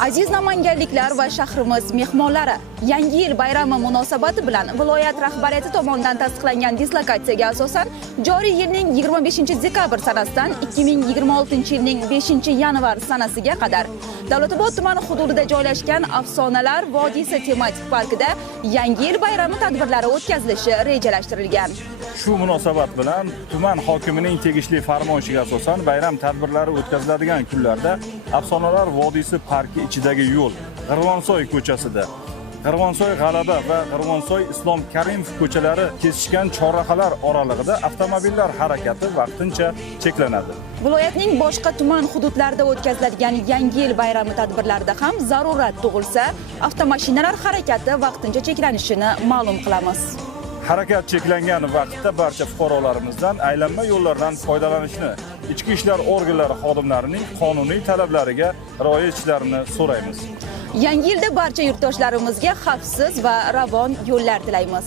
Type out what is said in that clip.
Aziz namanganliklar va shahrimiz mehmonlari, Yangi yil bayrami munosabati bilan viloyat rahbariyati tomonidan tasdiqlangan dislokatsiyaga asosan joriy yilning 25-dekabr sanasidan 2026-yilning 5-yanvar sanasiga qadar Davlatobod tumani hududida joylashgan Afsonalar vodiysi tematik parkida Yangi yil bayrami tadbirlari o'tkazilishi rejalashtirilgan. Shu munosabat bilan tuman hokimining tegishli farmoyishiga asosan bayram tadbirlari o'tkaziladigan kunlarda Afsonalar vodiysi parki ichidagi yo'l G'irvonsoy ko'chasida, G'irvonsoy G'alaba va G'irvonsoy Islom Karimov ko'chalari kesishgan chorrahalar oralig'ida avtomobillar harakati vaqtincha cheklanadi. Viloyatning boshqa tuman hududlarida o'tkaziladigan Yangi yil bayrami tadbirlarida ham zarurat tug'ilsa, avtomashinalar harakati vaqtincha cheklanishini ma'lum qilamiz. Harakat cheklangan vaqtda barcha fuqarolarimizdan aylanma yo'llardan foydalanishni, ichki ishlar organlari xodimlarining qonuniy talablariga rioya etishlarini so'raymiz. Yangi yilda barcha yurtdoshlarimizga xavfsiz va ravon yo'llar tilaymiz.